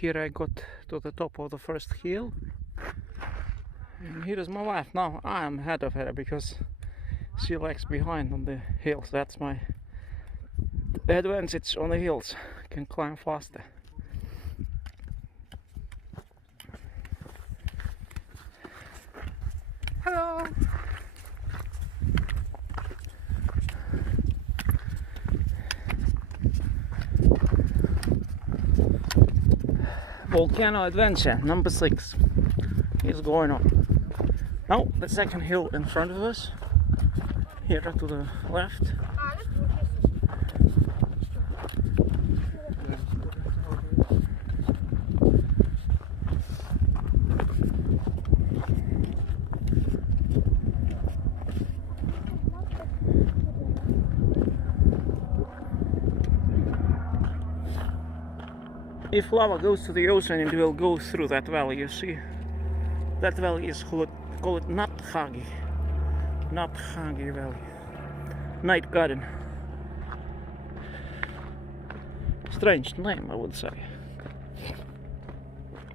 here I got to the top of the first hill. And here is my wife. Now I am ahead of her because she lags behind on the hills. That's my advantage on the hills. I can climb faster. Hello! Volcano adventure number 6 is going on. Now the second hill in front of us, here to the left. If lava goes to the ocean, it will go through that valley. You see, that valley is called Nathagi Valley, Night Garden. Strange name, I would say.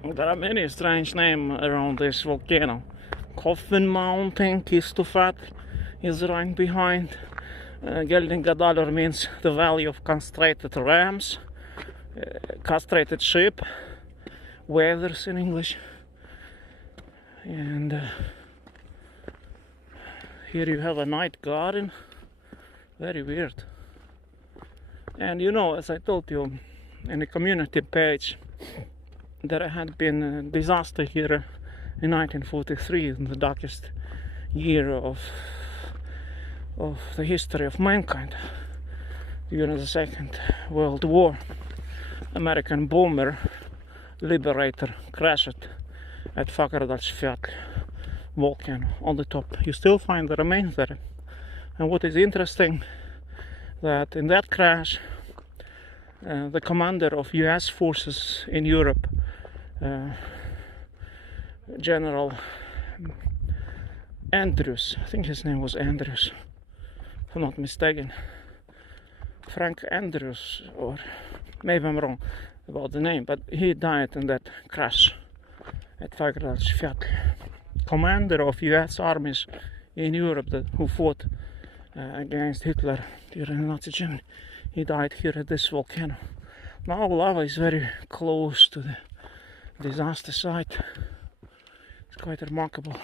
There are many strange names around this volcano. Coffin Mountain, Kistofat is right behind. Geldingadalur means the valley of castrated rams. Castrated sheep, wethers in English, and here you have a night garden. Very weird. And you know, as I told you in the community page, there had been a disaster here in 1943, in the darkest year of the history of mankind, during the Second World War. American bomber Liberator crashed at Fagradalsfjall volcano on the top. You still find the remains there. And what is interesting, that in that crash the commander of US forces in Europe, General Andrews, I think his name was Andrews, if I'm not mistaken, Frank Andrews, or maybe I'm wrong about the name, but he died in that crash at Fagradalsfjall. Commander of US armies in Europe who fought against Hitler during Nazi Germany. He died here at this volcano. Now lava is very close to the disaster site. It's quite a remarkable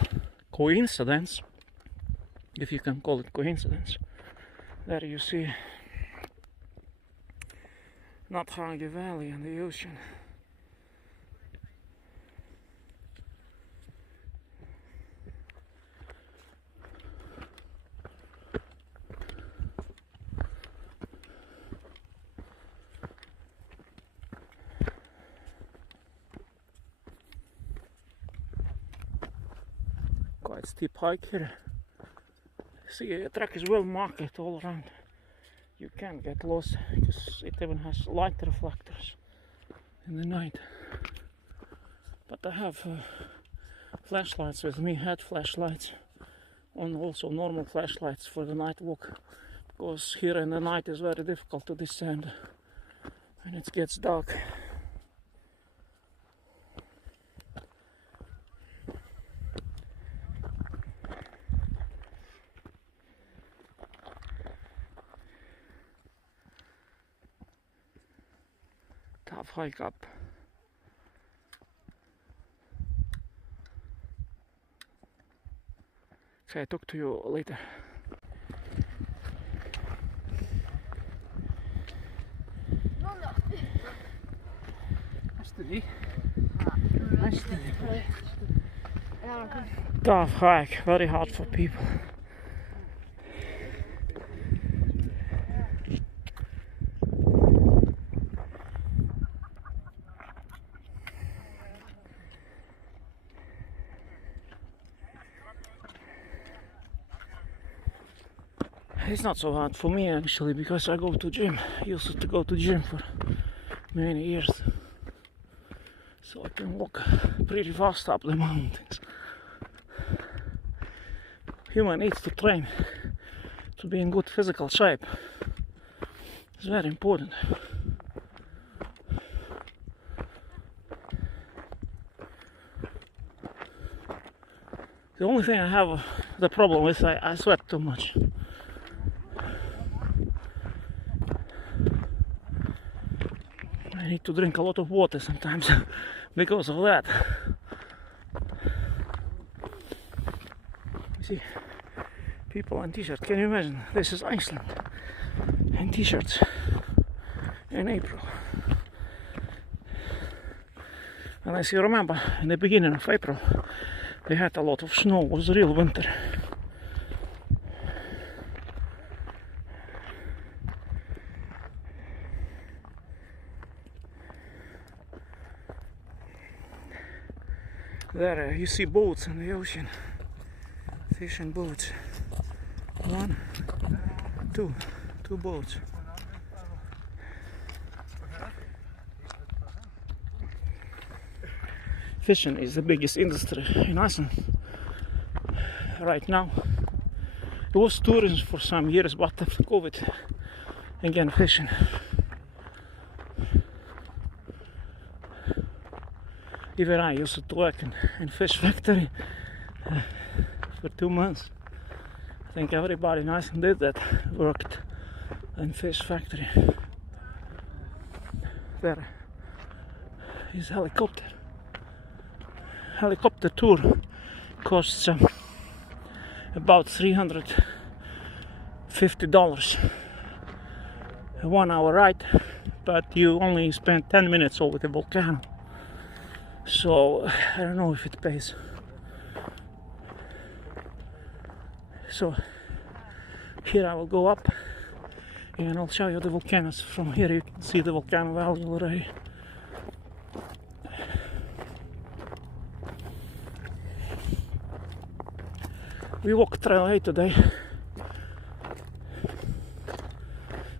coincidence, if you can call it coincidence. There you see Nathagi Valley and the ocean. Quite steep hike here. See, the track is well marked all around. You can't get lost because it even has light reflectors in the night. But I have flashlights with me, head flashlights, and also normal flashlights for the night walk, because here in the night is very difficult to descend when it gets dark. Tough hike up. Okay, talk to you later. Tough hike, very hard for people. It's not so hard for me actually, because I go to gym. I used to go to gym for many years, so I can walk pretty fast up the mountains. Human needs to train to be in good physical shape. It's very important. The only thing I have the problem with, I sweat too much. I need to drink a lot of water sometimes because of that. You see, people in t-shirts. Can you imagine? This is Iceland in t-shirts in April. And as you remember, in the beginning of April, we had a lot of snow. It was real winter. There you see boats in the ocean, fishing boats. One, two boats. Fishing is the biggest industry in Iceland right now. It was tourism for some years, but after COVID, again fishing. Even I used to work in fish factory for 2 months. I think everybody in Iceland did that, worked in fish factory. There is helicopter. Helicopter tour costs about $350. A 1 hour ride, but you only spend 10 minutes over the volcano. So I don't know if it pays. So here I will go up and I'll show you the volcanoes. From here you can see the volcano valley already. We walked Trail A today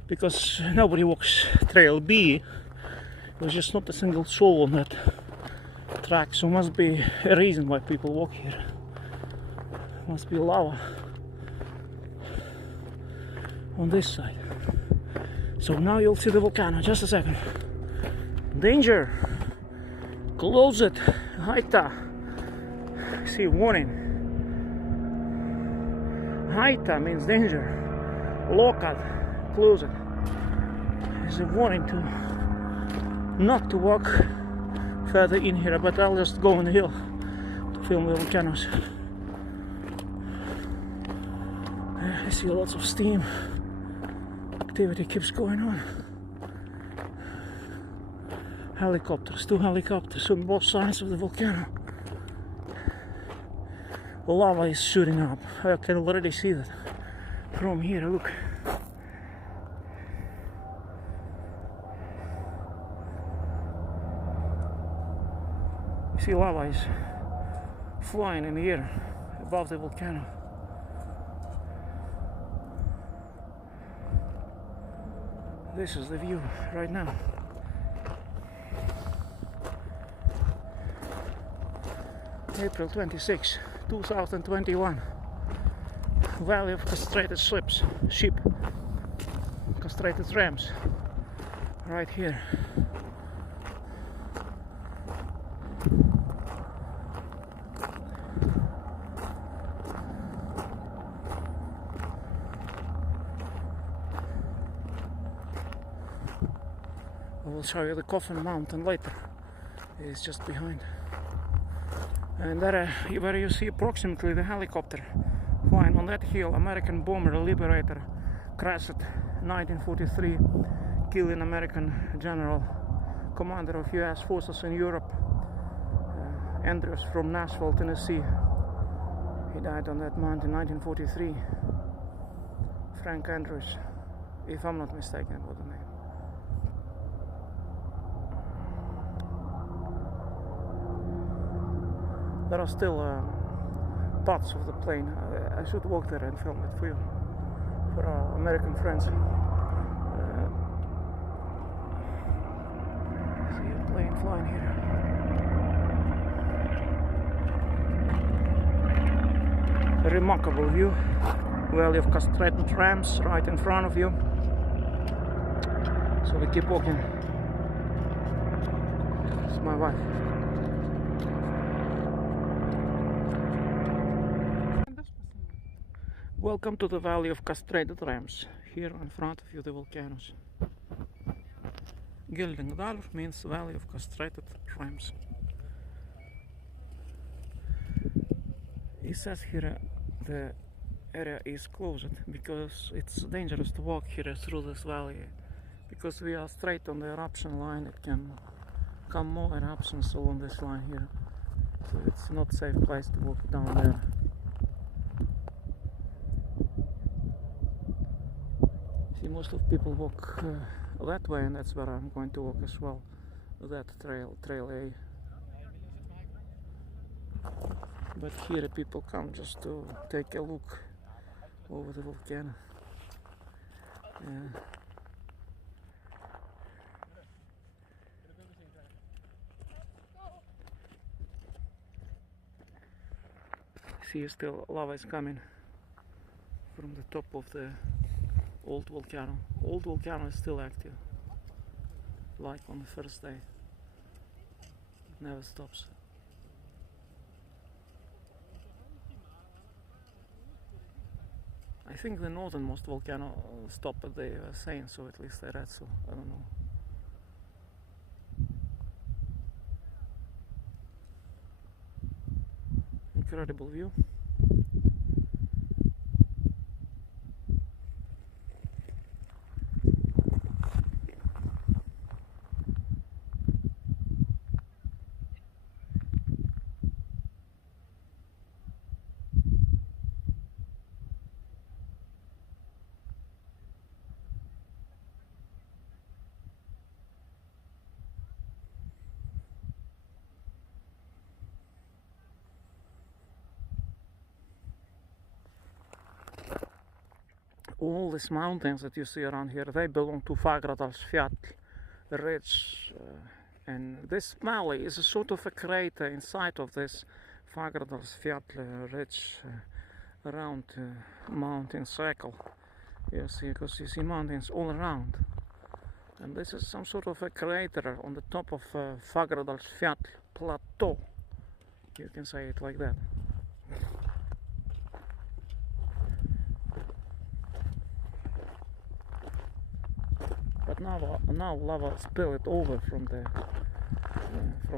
because nobody walks Trail B. There's just not a single soul on that track, so must be a reason why people walk here. Must be lava on this side. So now you'll see the volcano. Just a second. Danger! Close it! Haita! See, warning. Haita means danger. Lokat, close it. It's a warning to not to walk further in here, but I'll just go on the hill to film the volcanoes. I see lots of steam. Activity keeps going on. Helicopters, 2 helicopters on both sides of the volcano. The lava is shooting up. I can already see that from here. Look. You see lava is flying in the air above the volcano. This is the view right now. April 26, 2021. Valley of castrated sheep, castrated rams, right here. I will show you the Coffin Mountain later. It's just behind. And there, where you see approximately the helicopter flying on that hill, American bomber Liberator crashed 1943, killing American general, commander of US forces in Europe, Andrews from Nashville, Tennessee. He died on that month in 1943. Frank Andrews, if I'm not mistaken, was the name. There are still parts of the plane. I should walk there and film it for you, for our American friends. See a plane flying here. A remarkable view. Valley of castrated rams right in front of you. So we keep walking. It's my wife. Welcome to the Valley of Castrated Rams. Here in front of you the volcanoes. Gildingdal means Valley of Castrated Rams. It says here the area is closed because it's dangerous to walk here through this valley, because we are straight on the eruption line. It can come more eruptions along this line here, so it's not a safe place to walk down there. See, most of people walk that way, and that's where I'm going to walk as well, that trail A. But here people come just to take a look over the volcano. See, still lava is coming from the top of the old volcano. Old volcano is still active, like on the first day. It never stops. I think the northernmost volcano stopped, they were saying so, at least I read so, I don't know. Incredible view. All these mountains that you see around here, they belong to Fagradalsfjall ridge, and this valley is a sort of a crater inside of this Fagradalsfjall ridge around mountain circle. You see, because you see mountains all around, and this is some sort of a crater on the top of Fagradalsfjall plateau. You can say it like that. But now lava spilled over from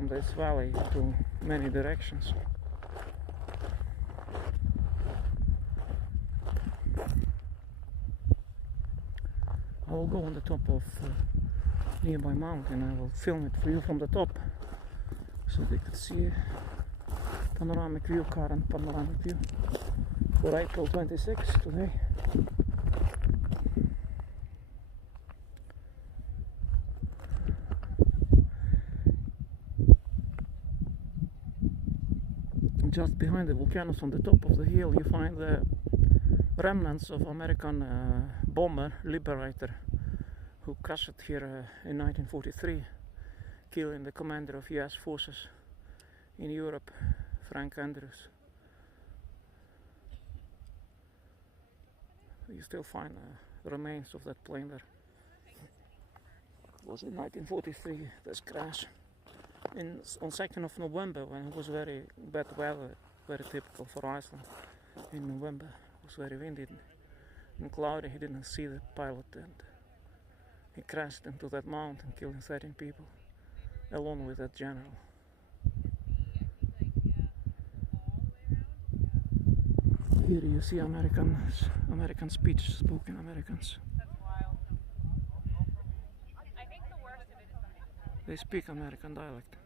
this valley to many directions. I will go on the top of nearby mountain. I will film it for you from the top, so they could see panoramic view, current panoramic view for April 26th today. Just behind the volcanoes on the top of the hill you find the remnants of American bomber Liberator, who crashed here in 1943, killing the commander of US forces in Europe, Frank Andrews. You still find remains of that plane there. It was in 1943, this crash. On 2nd of November, when it was very bad weather, very typical for Iceland. In November, it was very windy and cloudy. He didn't see the pilot, and he crashed into that mountain, killing 13 people, along with that general. Here you see American speech, spoken Americans. They speak American dialect.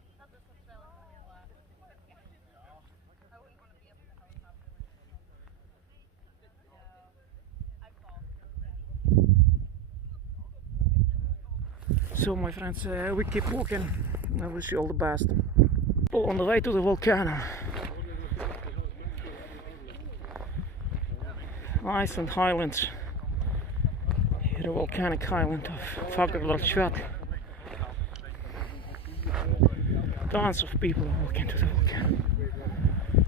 So my friends, we keep walking. I wish you all the best. On the way to the volcano. Iceland Highlands. Here the volcanic highland of Fagradalsfjall. Tons of people are walking to the volcano.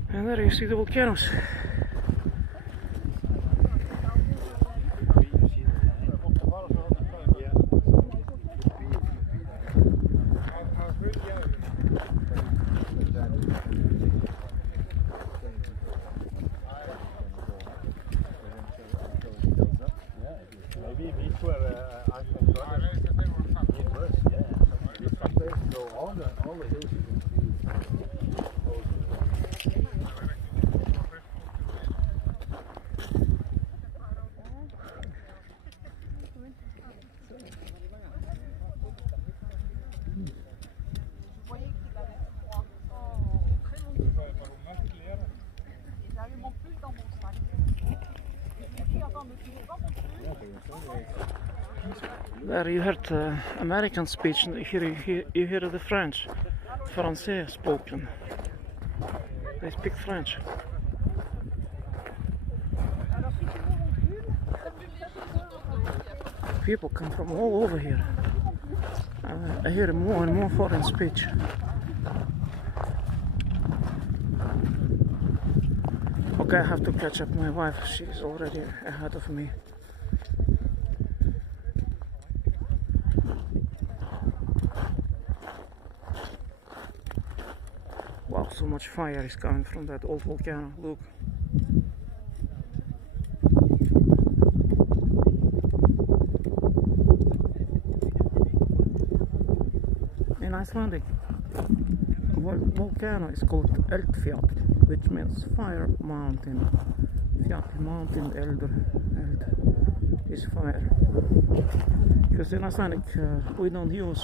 And there you see the volcanoes. All the hills you can see. There you heard the American speech, and here you hear the French. Français spoken. They speak French. People come from all over here. I hear more and more foreign speech. Okay, I have to catch up my wife. She's already ahead of me. Wow, so much fire is coming from that old volcano. Look. In Icelandic, volcano is called Eldfjall, which means fire mountain. Fjall, mountain, elder, eld is fire. Because in Icelandic we don't use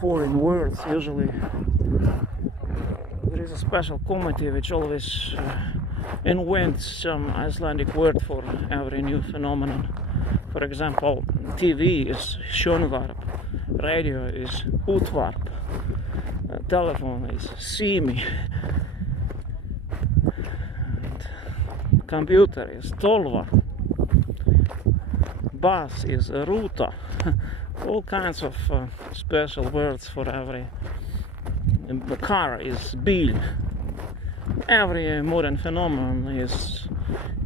foreign words usually. There is a special committee which always invents some Icelandic word for every new phenomenon. For example, TV is sjónvarp, radio is útvarp, telephone is sími, and computer is tölva, bus is ruta. All kinds of special words for every. The car is bil. Every modern phenomenon is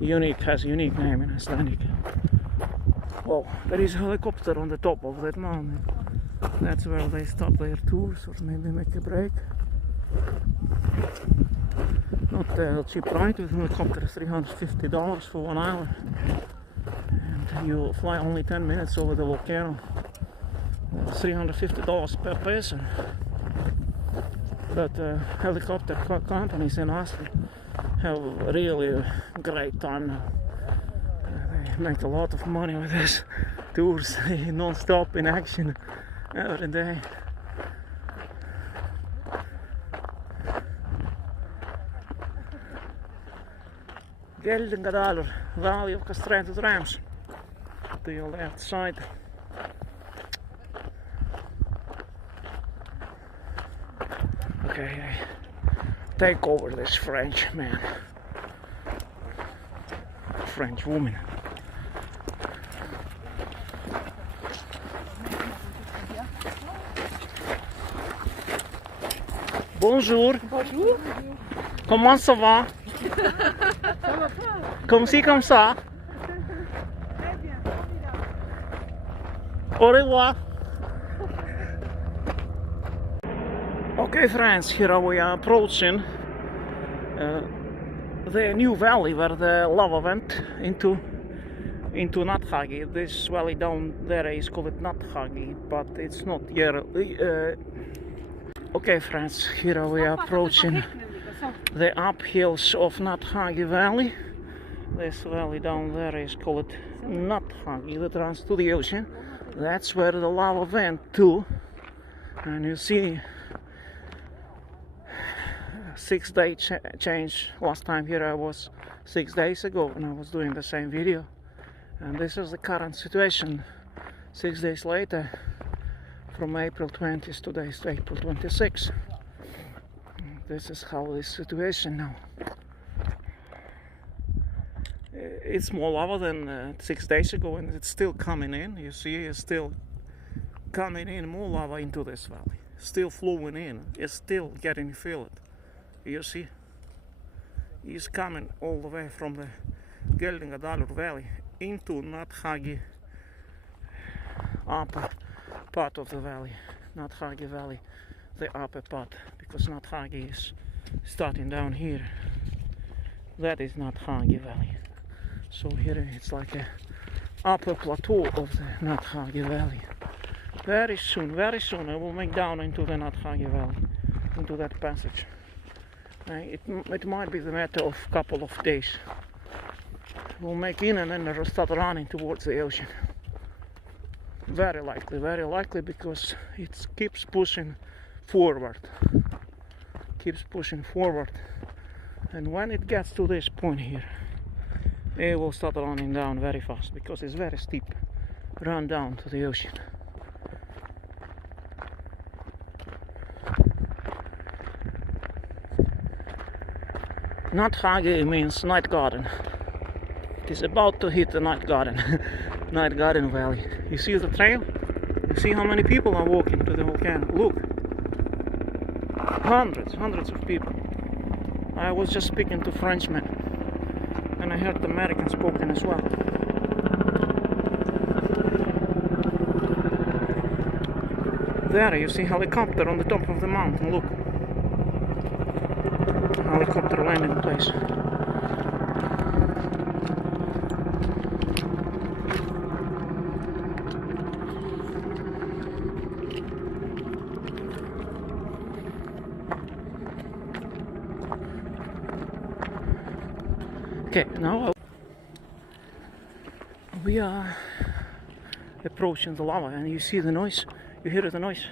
unique, has a unique name in Icelandic. Well, there is a helicopter on the top of that mountain. That's where they stop their tours or maybe make a break. Not a cheap ride with a helicopter, $350 for 1 hour. And you fly only 10 minutes over the volcano. $350 per person. But helicopter companies in Iceland have really a great time now. They make a lot of money with this tours, non-stop in action every day. Geldingadalur, Valley of Castrated Rams, to your left side. Okay, take over this French man, French woman. Bonjour. Bonjour. Comment ça va? Comme ci, comme ça. Très bien, formidable. Au revoir. Okay, friends, here we are approaching the new valley where the lava went into Nathagi. This valley down there is called Nathagi, but it's not here. Okay, friends, here we are approaching the uphills of Nathagi Valley. This valley down there is called Nathagi, that runs to the ocean. That's where the lava went to, and you see 6-day change. Last time here I was 6 days ago and I was doing the same video, and this is the current situation 6 days later, from April 20th to today is April 26th. This is how this situation now. It's more lava than 6 days ago, and it's still coming in. You see, it's still coming in more lava into this valley, still flowing in. It's still getting filled. You see, it's coming all the way from the Geldingadalur Valley into Nathagi upper part of the valley, Nathagi Valley, the upper part, because Nathagi is starting down here. That is Nathagi Valley. So here it's like a upper plateau of the Nathagi Valley. Very soon I will make down into the Nathage Valley, into that passage. It might be the matter of a couple of days. We'll make in and then start running towards the ocean. Very likely because it keeps pushing forward. And when it gets to this point here, it will start running down very fast because it's very steep run down to the ocean. Nathage means night garden. It is about to hit the night garden, night garden valley. You see the trail? You see how many people are walking to the volcano? Look, hundreds of people. I was just speaking to Frenchmen, and I heard American spoken as well. There you see helicopter on the top of the mountain. Look, helicopter landing place. Okay, now we are approaching the lava, and you see the noise. You hear the noise?